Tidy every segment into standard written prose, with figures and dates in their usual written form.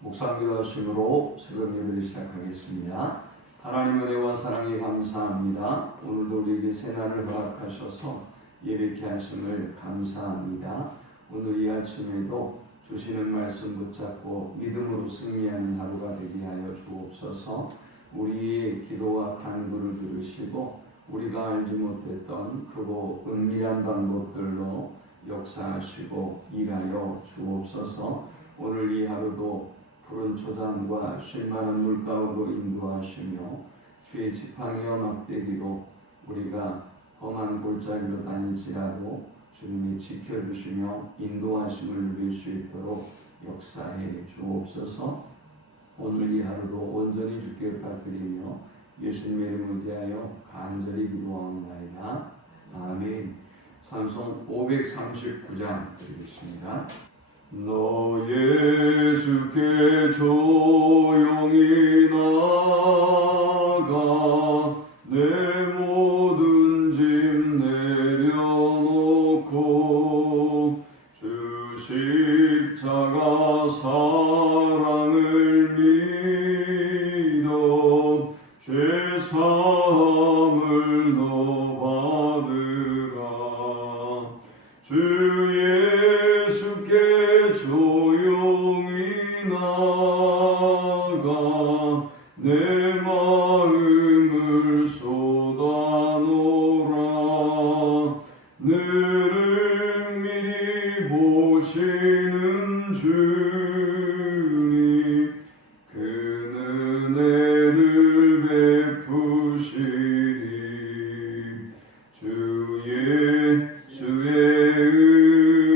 묵상기도하심으로 새벽 예배를 시작하겠습니다. 하나님의 은혜와 사랑에 감사합니다. 오늘도 우리에게 새날을 허락하셔서 예배케 하심을 감사합니다. 오늘 이 아침에도 주시는 말씀 붙잡고 믿음으로 승리하는 하루가 되게 하여 주옵소서. 우리의 기도와 간구를 들으시고 우리가 알지 못했던 크고 은밀한 방법들로 역사하시고 일하여 주옵소서. 오늘 이 하루도 푸른 초장과 쉴만한 물가로 인도하시며 주의 지팡이와 막대기로 우리가 험한 골짜기로 다닐지라도 주님이 지켜주시며 인도하심을 누릴 수 있도록 역사해 주옵소서. 오늘 이 하루도 온전히 주께 부탁드리며 예수님의 이름 의지하여 간절히 기도하옵나이다. 아멘. 찬송 539장 드리겠습니다. 너 예수께 조용히 나가 내 모든 짐 내려놓고 주 십자가 사랑을 믿어 죄 사함을 너 받으라. 주 예수께 조용히 나가 내 마음을 쏟아놓으라. 너를 미리 보시는 주님 그 은혜를 베푸시리. 주의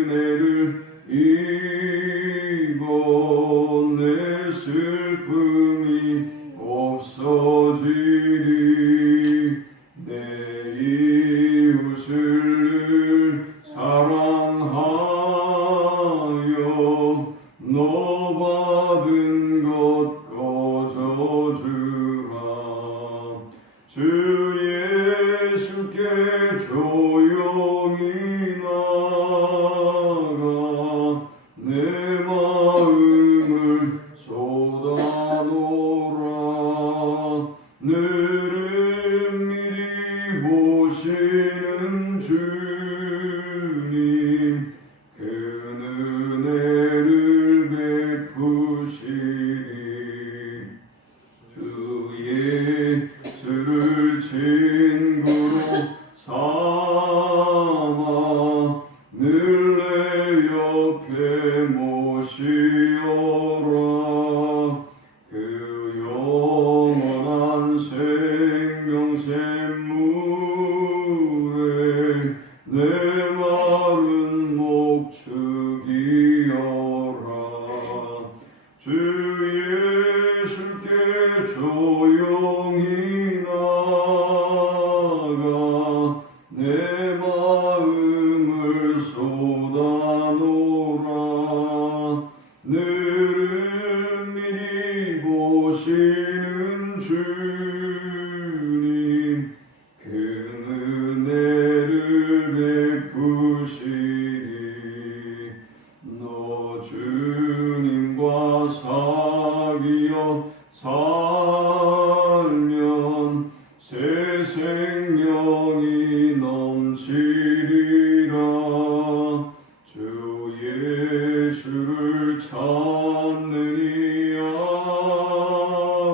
은혜를 입어 내 슬픔이 없어지리. 내 이웃을 사랑하여 너 받은 것 거저주라. 주 예수께 조용히 나가 내 마음을 쏟아놓으라. 너를 미리 보시는 주님 그 은혜를 베푸시리. 주 예수를 친구로 삼아 늘 내 옆에 모시오라. 그 영원한 생명 샘물에 내 마른 목 축이어라. 주 예수께 조용히 나가 내 마음을 쏟아놓으라. 너를 미리 보시는 주님 그 은혜를 베푸시리. 너 주님과 사귀어 살면 새 생명이 넘치리라. 주 예수를 찾는 이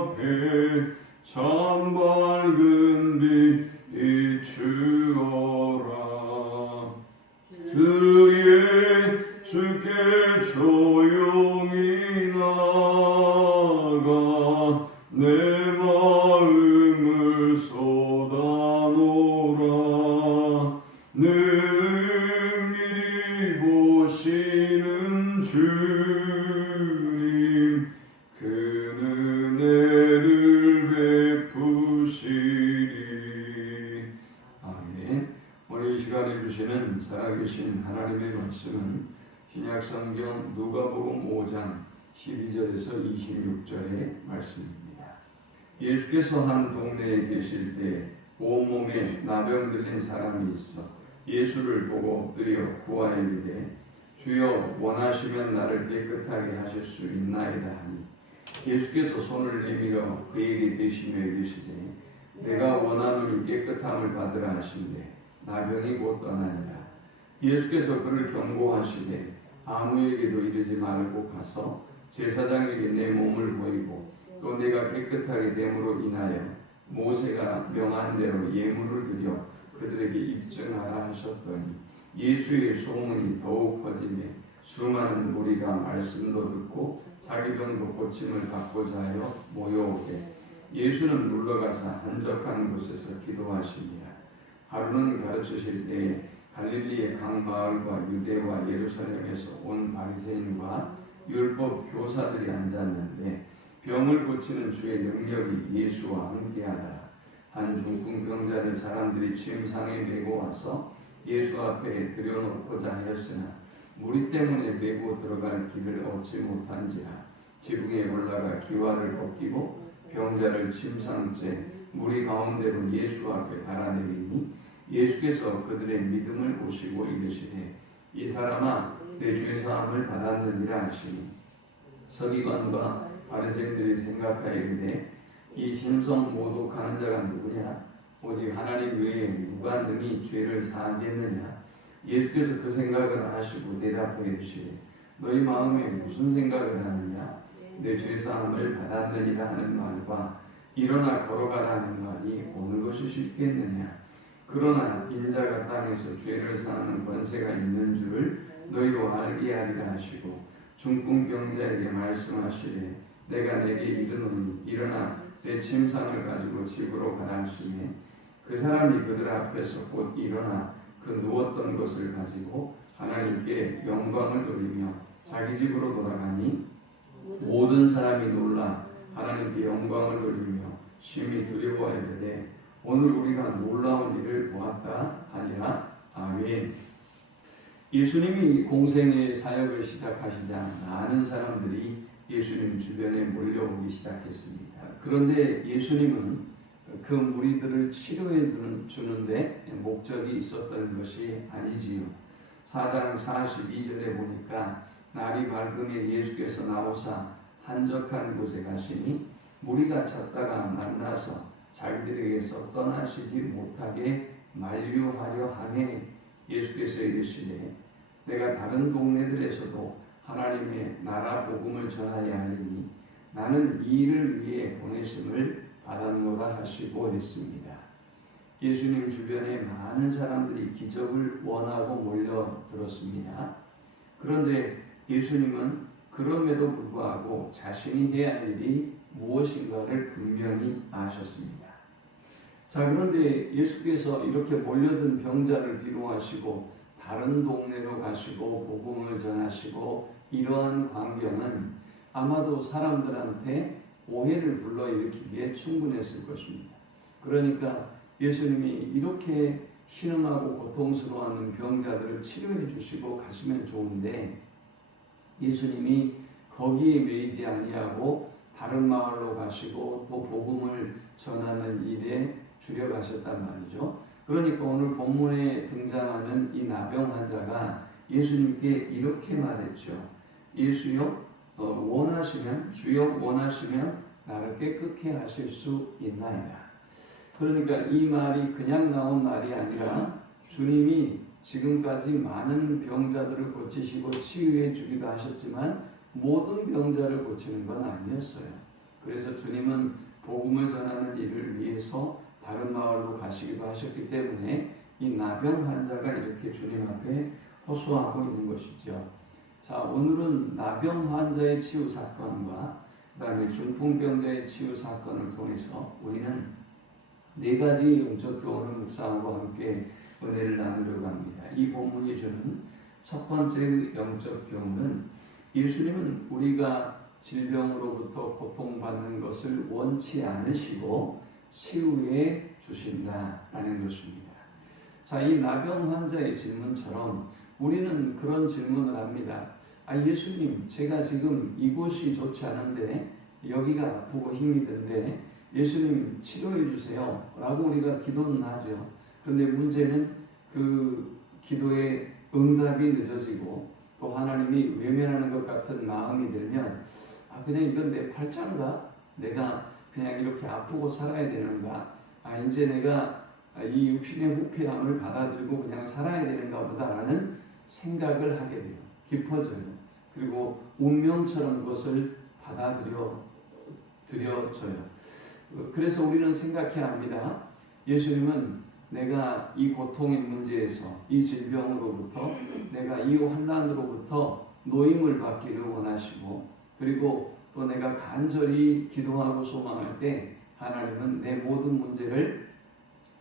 앞에 참 밝은 빛 비추어라. 주 예수께 조용히 나가 내 마음을 쏟아놓으라. 늘 미리 보시는 주님 그 은혜를 베푸시리. 아멘. 오늘 이 시간에 주시는 살아계신 하나님의 말씀은 신약성경 누가복음 5장 12절에서 26절의 말씀입니다. 예수께서 한 동네에 계실 때 온몸에 나병 들린 사람이 있어 예수를 보고 엎드려 구하여 이르되 주여 원하시면 나를 깨끗하게 하실 수 있나이다 하니 예수께서 손을 내밀어 그에게 대시며 이르시되 내가 원하노니 깨끗함을 받으라 하신대 나병이 곧 떠나니라. 예수께서 그를 경고하시되 아무에게도 이르지 말고 가서 제사장에게 내 몸을 보이고 또 내가 깨끗하게 됨으로 인하여 모세가 명한 대로 예물을 드려 그들에게 입증하라 하셨더니 예수의 소문이 더욱 퍼지며 수많은 무리가 말씀도 듣고 자기 병도 고침을 받고자 하여 모여오되 예수는 물러가사 한적한 곳에서 기도하시니라. 하루는 가르치실 때에 갈릴리의 각 마을과 유대와 예루살렘에서 온 바리새인과 율법 교사들이 앉았는데 병을 고치는 주의 능력이 예수와 함께하더라. 한 중풍병자를 사람들이 침상에 메고 와서 예수 앞에 들여놓고자 하였으나 무리 때문에 메고 들어갈 길을 얻지 못한지라 지붕에 올라가 기와를 벗기고 병자를 침상째 무리 가운데로 예수 앞에 달아내리니 예수께서 그들의 믿음을 보시고 이르시되 이 사람아 내 죄사함을 받았느니라 하시니 서기관과 바리새인들이 생각하여 이르되 이 신성 모독하는 자가 누구냐 오직 하나님 외에 누가 능히 죄를 사하겠느냐. 예수께서 그 생각을 하시고 대답하여 이르시되 너희 마음에 무슨 생각을 하느냐 내 죄사함을 받았느니라 하는 말과 일어나 걸어가라 하는 말이 어느 것이 쉽겠느냐. 그러나 인자가 땅에서 죄를 사하는 권세가 있는 줄을 너희로 알게 하리라 하시고 중풍병자에게 말씀하시되 내가 내게 이르노니 일어나 내 침상을 가지고 집으로 가라 하시매 그 사람이 그들 앞에서 곧 일어나 그 누웠던 것을 가지고 하나님께 영광을 돌리며 자기 집으로 돌아가니 모든 사람이 놀라 하나님께 영광을 돌리며 심히 두려워하되 오늘 우리가 놀라운 일을 보았다 하니라. 아멘. 예수님이 공생의 사역을 시작하시자 많은 사람들이 예수님 주변에 몰려오기 시작했습니다. 그런데 예수님은 그 무리들을 치료해 주는데 목적이 있었던 것이 아니지요. 4장 42절에 보니까 날이 밝음에 예수께서 나오사 한적한 곳에 가시니 무리가 찾다가 만나서 자기들에게서 떠나시지 못하게 만류하려 하매 예수께서 이르시되 내가 다른 동네들에서도 하나님의 나라 복음을 전하여야 하리니 나는 이 일을 위해 보내심을 받았노라 하시고 했습니다. 예수님 주변에 많은 사람들이 기적을 원하고 몰려들었습니다. 그런데 예수님은 그럼에도 불구하고 자신이 해야 할 일이 무엇인가를 분명히 아셨습니다. 자, 그런데 예수께서 이렇게 몰려든 병자를 뒤로 하시고 다른 동네로 가시고 복음을 전하시고 이러한 광경은 아마도 사람들한테 오해를 불러일으키기에 충분했을 것입니다. 그러니까 예수님이 이렇게 신음하고 고통스러워하는 병자들을 치료해 주시고 가시면 좋은데 예수님이 거기에 매이지 아니하고 다른 마을로 가시고 또 복음을 전하는 일에 주력하셨단 말이죠. 그러니까 오늘 본문에 등장하는 이 나병 환자가 예수님께 이렇게 말했죠. 예수여 원하시면 주여 원하시면 나를 깨끗게 하실 수 있나이다. 그러니까 이 말이 그냥 나온 말이 아니라 주님이 지금까지 많은 병자들을 고치시고 치유해 주기도 하셨지만 모든 병자를 고치는 건 아니었어요. 그래서 주님은 복음을 전하는 일을 위해서 다른 마을로 가시기도 하셨기 때문에 이 나병 환자가 이렇게 주님 앞에 호소하고 있는 것이죠. 자, 오늘은 나병 환자의 치유 사건과 그 다음에 중풍병자의 치유 사건을 통해서 우리는 4가지 영적 교훈을 묵상하고 함께 은혜를 나누려고 합니다. 이 본문이 주는 첫 번째 영적 교훈은 예수님은 우리가 질병으로부터 고통받는 것을 원치 않으시고 치유해 주신다라는 것입니다. 자, 이 나병 환자의 질문처럼 우리는 그런 질문을 합니다. 예수님, 제가 지금 이곳이 좋지 않은데 여기가 아프고 힘이 든데 예수님 치료해 주세요 라고 우리가 기도는 하죠. 그런데 문제는 그 기도의 응답이 늦어지고 또 하나님이 외면하는 것 같은 마음이 들면 그냥 이건 내 팔짱가? 내가 그냥 이렇게 아프고 살아야 되는가? 이제 내가 이 육신의 후패함을 받아들이고 그냥 살아야 되는가 보다라는 생각을 하게 돼요. 깊어져요. 그리고 운명처럼 그것을 받아들여져요. 그래서 우리는 생각해야 합니다. 예수님은 내가 이 고통의 문제에서, 이 질병으로부터, 내가 이 환난으로부터 노임을 받기를 원하시고, 그리고 또 내가 간절히 기도하고 소망할 때 하나님은 내 모든 문제를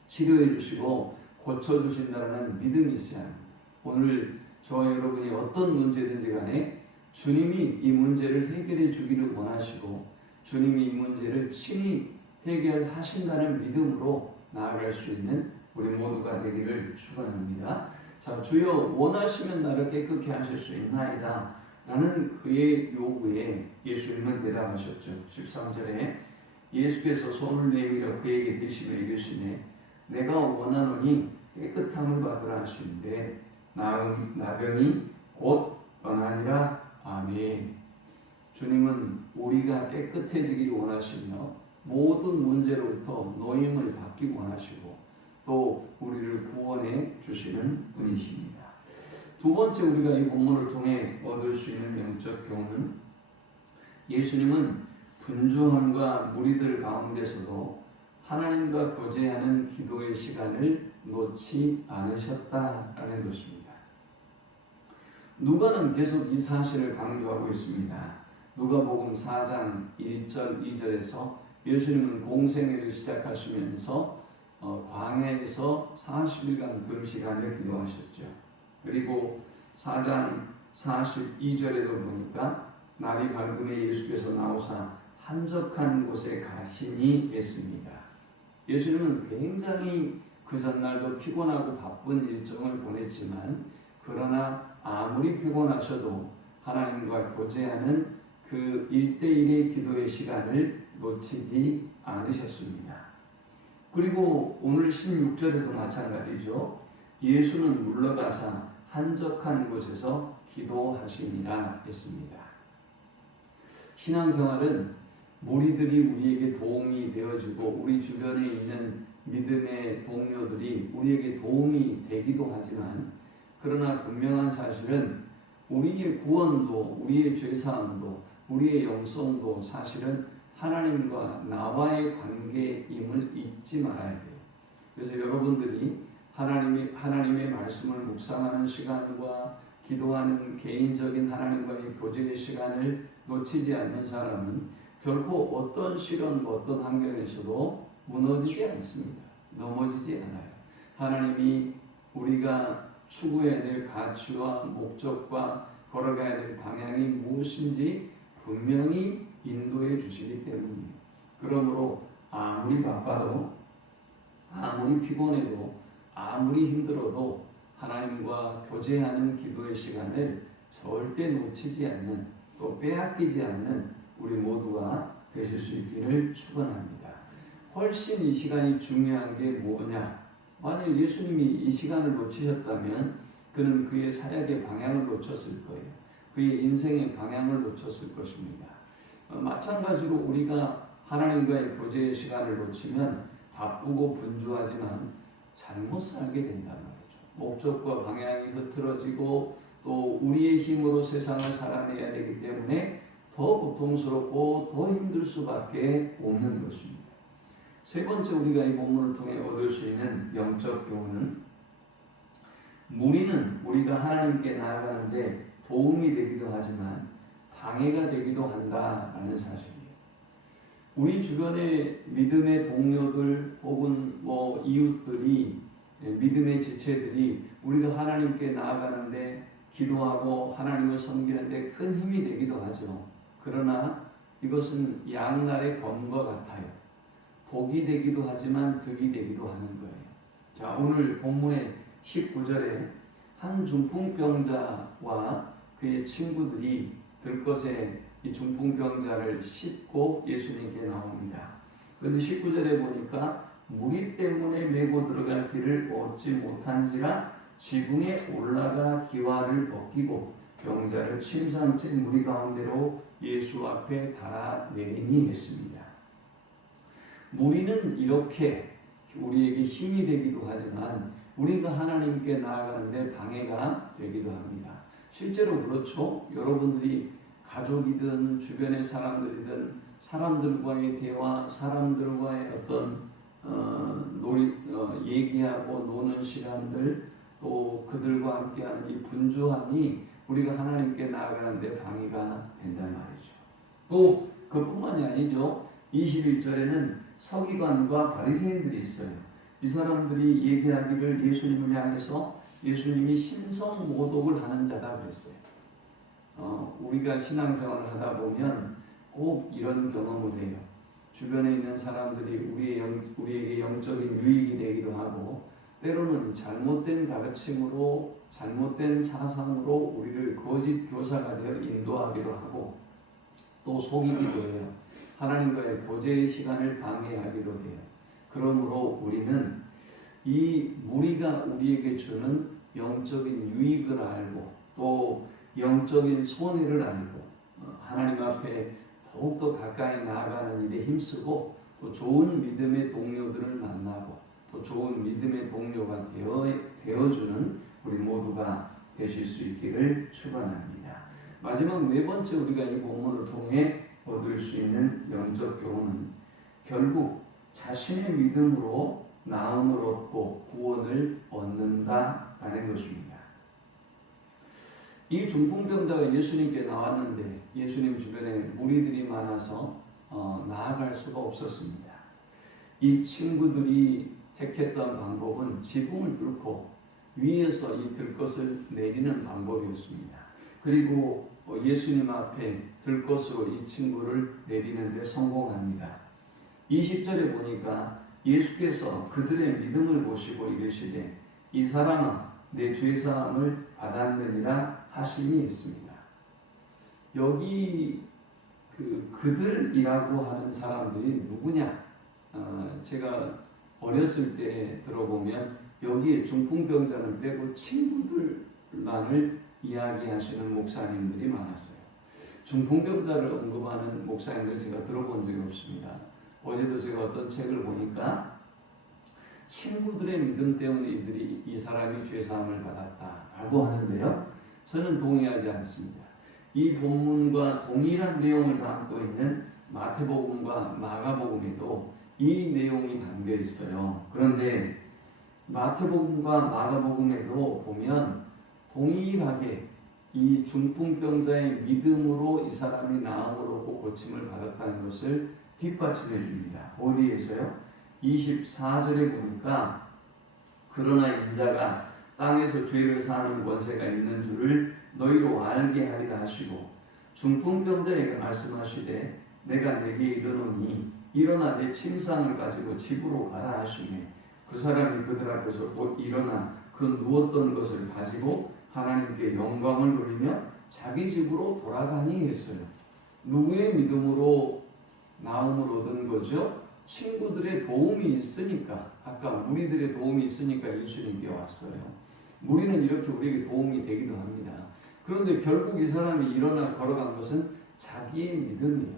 치료해 주시고 고쳐 주신다는 믿음이 있어야 합니다. 오늘 저와 여러분이 어떤 문제든지 간에 주님이 이 문제를 해결해 주기를 원하시고 주님이 이 문제를 친히 해결하신다는 믿음으로 나아갈 수 있는 우리 모두가 되기를 축원합니다. 자, 주여 원하시면 나를 깨끗게 하실 수 있나이다 라는 그의 요구에 예수님은 대답하셨죠. 13절에 예수께서 손을 내밀어 그에게 대시며 이르시되 내가 원하노니 깨끗함을 받으라 하시는데 나병이 곧 떠나니라. 아멘. 주님은 우리가 깨끗해지기를 원하시며 모든 문제로부터 노임을 받기 원하시고 또 우리를 구원해 주시는 분이십니다. 두 번째 우리가 이 본문을 통해 얻을 수 있는 영적 교훈은 예수님은 분주함과 무리들 가운데서도 하나님과 교제하는 기도의 시간을 놓지 않으셨다라는 것입니다. 누가는 계속 이 사실을 강조하고 있습니다. 누가복음 4장 1절 2절에서 예수님은 공생애를 시작하시면서 광야에서 40일간 금식하며 기도하셨죠. 그리고 4장 42절에도 보니까 날이 밝음에 예수께서 나오사 한적한 곳에 가시니 했습니다. 예수님은 굉장히 그 전날도 피곤하고 바쁜 일정을 보냈지만 그러나 아무리 피곤하셔도 하나님과 교제하는 그 1대1의 기도의 시간을 놓치지 않으셨습니다. 그리고 오늘 16절에도 마찬가지죠. 예수는 물러가사 한적한 곳에서 기도하시니라 했습니다. 신앙생활은 무리들이 우리에게 도움이 되어주고 우리 주변에 있는 믿음의 동료들이 우리에게 도움이 되기도 하지만 그러나 분명한 사실은 우리의 구원도 우리의 죄사함도 우리의 영성도 사실은 하나님과 나와의 관계임을 잊지 말아야 돼요. 그래서 여러분들이 하나님의 말씀을 묵상하는 시간과 기도하는 개인적인 하나님과의 교제의 시간을 놓치지 않는 사람은 결코 어떤 시련과 어떤 환경에서도 무너지지 않습니다. 넘어지지 않아요. 하나님이 우리가 추구해야 될 가치와 목적과 걸어가야 될 방향이 무엇인지 분명히 인도해 주시기 때문이에요. 그러므로 아무리 바빠도 아무리 피곤해도 아무리 힘들어도 하나님과 교제하는 기도의 시간을 절대 놓치지 않는 또 빼앗기지 않는 우리 모두가 되실 수 있기를 축원합니다. 훨씬 이 시간이 중요한 게 뭐냐? 만약 예수님이 이 시간을 놓치셨다면 그는 그의 사역의 방향을 놓쳤을 거예요. 그의 인생의 방향을 놓쳤을 것입니다. 마찬가지로 우리가 하나님과의 교제의 시간을 놓치면 바쁘고 분주하지만 잘못 살게 된다는 거죠. 목적과 방향이 흐트러지고 또 우리의 힘으로 세상을 살아내야 되기 때문에 더 고통스럽고 더 힘들 수밖에 없는 것입니다. 세 번째 우리가 이 본문을 통해 얻을 수 있는 영적 교훈은 무리는 우리가 하나님께 나아가는데 도움이 되기도 하지만 방해가 되기도 한다라는 사실이에요. 우리 주변의 믿음의 동료들 혹은 이웃들이 믿음의 지체들이 우리가 하나님께 나아가는데 기도하고 하나님을 섬기는데 큰 힘이 되기도 하죠. 그러나 이것은 양날의 검과 같아요. 독이 되기도 하지만 득이 되기도 하는 거예요. 자, 오늘 본문의 19절에 한 중풍병자와 그의 친구들이 들것에 이 중풍병자를 싣고 예수님께 나옵니다. 그런데 19절에 보니까 무리 때문에 메고 들어갈 길을 얻지 못한지라 지붕에 올라가 기와를 벗기고 병자를 침상째 무리 가운데로 예수 앞에 달아내리니 했습니다. 무리는 이렇게 우리에게 힘이 되기도 하지만 우리가 하나님께 나아가는데 방해가 되기도 합니다. 실제로 그렇죠. 여러분들이 가족이든 주변의 사람들이든 사람들과의 대화, 사람들과의 어떤 얘기하고 노는 시간들, 또 그들과 함께하는 이 분주함이 우리가 하나님께 나아가는데 방해가 된단 말이죠. 또 그뿐만이 아니죠. 21절에는 서기관과 바리새인들이 있어요. 이 사람들이 얘기하기를 예수님을 향해서 예수님이 신성모독을 하는 자다 그랬어요. 우리가 신앙생활을 하다 보면 꼭 이런 경험을 해요. 주변에 있는 사람들이 우리에게 영적인 유익이 되기도 하고, 때로는 잘못된 가르침으로, 잘못된 사상으로 우리를 거짓 교사가 되어 인도하기도 하고, 또 속이기도 해요. 하나님과의 교제의 시간을 방해하기도 해요. 그러므로 우리는 이 무리가 우리에게 주는 영적인 유익을 알고, 또 영적인 손해를 알고, 하나님 앞에 더욱더 가까이 나아가는 일에 힘쓰고, 또 좋은 믿음의 동료들을 만나고, 또 좋은 믿음의 동료가 되어주는 우리 모두가 되실 수 있기를 축원합니다. 마지막 네 번째 우리가 이 본문을 통해 얻을 수 있는 영적 교훈은 결국 자신의 믿음으로 나음을 얻고 구원을 얻는다라는 것입니다. 이 중풍병자가 예수님께 나왔는데 예수님 주변에 무리들이 많아서 나아갈 수가 없었습니다. 이 친구들이 택했던 방법은 지붕을 뚫고 위에서 이 들것을 내리는 방법이었습니다. 그리고 예수님 앞에 들것으로 이 친구를 내리는 데 성공합니다. 20절에 보니까 예수께서 그들의 믿음을 보시고 이르시되 이 사람아 내 죄사함을 받았느니라 하시니 했습니다. 여기 그들이라고 하는 사람들이 누구냐? 제가 어렸을 때 들어보면 여기에 중풍병자는 빼고 친구들만을 이야기하시는 목사님들이 많았어요. 중풍병자를 언급하는 목사님들 제가 들어본 적이 없습니다. 어제도 제가 어떤 책을 보니까 친구들의 믿음 때문에 이 사람이 죄사함을 받았다라고 하는데요. 저는 동의하지 않습니다. 이 본문과 동일한 내용을 담고 있는 마태복음과 마가복음에도 이 내용이 담겨 있어요. 그런데 마태복음과 마가복음에도 보면 동일하게 이 중풍병자의 믿음으로 이 사람이 나음을 얻고 고침을 받았다는 것을 뒷받침해 줍니다. 어디에서요? 24절에 보니까 그러나 인자가 땅에서 죄를 사하는 권세가 있는 줄을 너희로 알게 하리라 하시고 중풍병자에게 말씀하시되 내가 내게 이르노니 일어나 내 침상을 가지고 집으로 가라 하시매 그 사람이 그들 앞에서 곧 일어나 그 누웠던 것을 가지고 하나님께 영광을 돌리며 자기 집으로 돌아가니 했어요. 누구의 믿음으로 나음을 얻은 거죠? 친구들의 도움이 있으니까, 아까 무리들의 도움이 있으니까 예수님께 왔어요. 무리는 이렇게 우리에게 도움이 되기도 합니다. 그런데 결국 이 사람이 일어나 걸어간 것은 자기의 믿음이에요.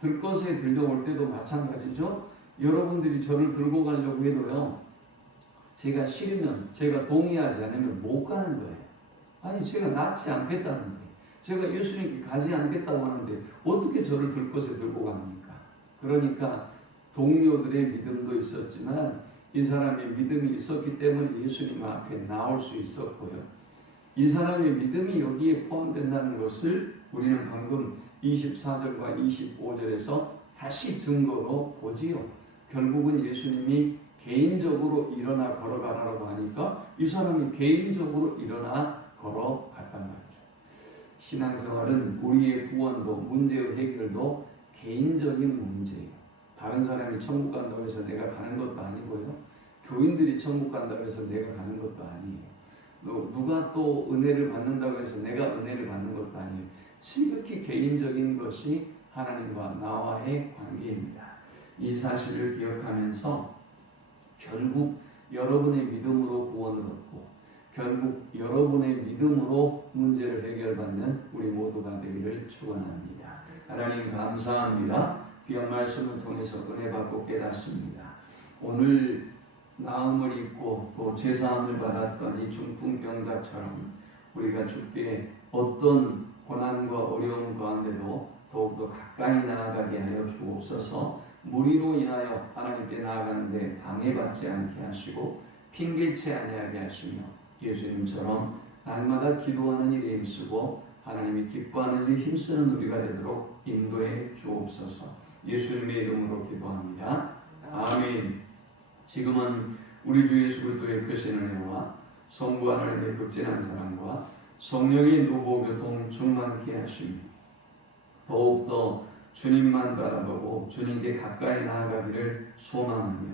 들것에 들려올 때도 마찬가지죠. 여러분들이 저를 들고 가려고 해도요, 제가 싫으면, 제가 동의하지 않으면 못 가는 거예요. 아니, 제가 낫지 않겠다는데, 제가 예수님께 가지 않겠다고 하는데 어떻게 저를 들것에 들고 갑니까? 그러니까 동료들의 믿음도 있었지만 이 사람의 믿음이 있었기 때문에 예수님 앞에 나올 수 있었고요. 이 사람의 믿음이 여기에 포함된다는 것을 우리는 방금 24절과 25절에서 다시 증거로 보지요. 결국은 예수님이 개인적으로 일어나 걸어가라고 하니까 이 사람이 개인적으로 일어나 걸어갔단 말이죠. 신앙생활은 우리의 구원도 문제의 해결도 개인적인 문제예요. 다른 사람이 천국 간다고 해서 내가 가는 것도 아니고요. 교인들이 천국 간다고 해서 내가 가는 것도 아니에요. 누가 또 은혜를 받는다고 해서 내가 은혜를 받는 것도 아니에요. 지극히 개인적인 것이 하나님과 나와의 관계입니다. 이 사실을 기억하면서 결국 여러분의 믿음으로 구원을 얻고 결국 여러분의 믿음으로 문제를 해결받는 우리 모두가 되기를 축원합니다. 하나님 감사합니다. 귀한 말씀을 통해서 은혜 받고 깨닫습니다. 오늘 나음을 입고 또 제사함을 받았던 이 중풍병자처럼 우리가 주께 어떤 고난과 어려움 가운데도 더욱더 가까이 나아가게 하여 주옵소서. 무리로 인하여 하나님께 나아가는데 방해받지 않게 하시고 핑계치 아니하게 하시며 예수님처럼 날마다 기도하는 일에 힘쓰고 하나님이 기뻐하는 일에 힘쓰는 우리가 되도록 인도해 주옵소서. 예수님의 이름으로 기도합니다. 아멘. 지금은 우리 주 예수 그리스도의 크신 은혜와 성부 하나님의 극진한 사랑과 성령의 노보 교통 충만케 하시며 더욱더 주님만 바라보고 주님께 가까이 나아가기를 소망하며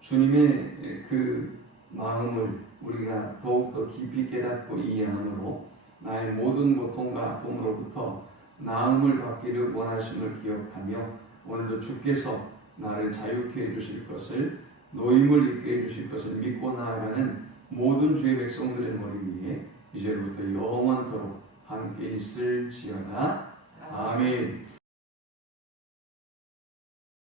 주님의 그 마음을 우리가 더욱더 깊이 깨닫고 이해함으로 나의 모든 고통과 아픔으로부터 나음을 받기를 원하심을 기억하며 오늘도 주께서 나를 자유케 해주실 것을 노임을 잊게 해주실 것을 믿고 나아가는 모든 주의 백성들의 머리 위에 이제부터 영원토록 함께 있을지어다. 아멘.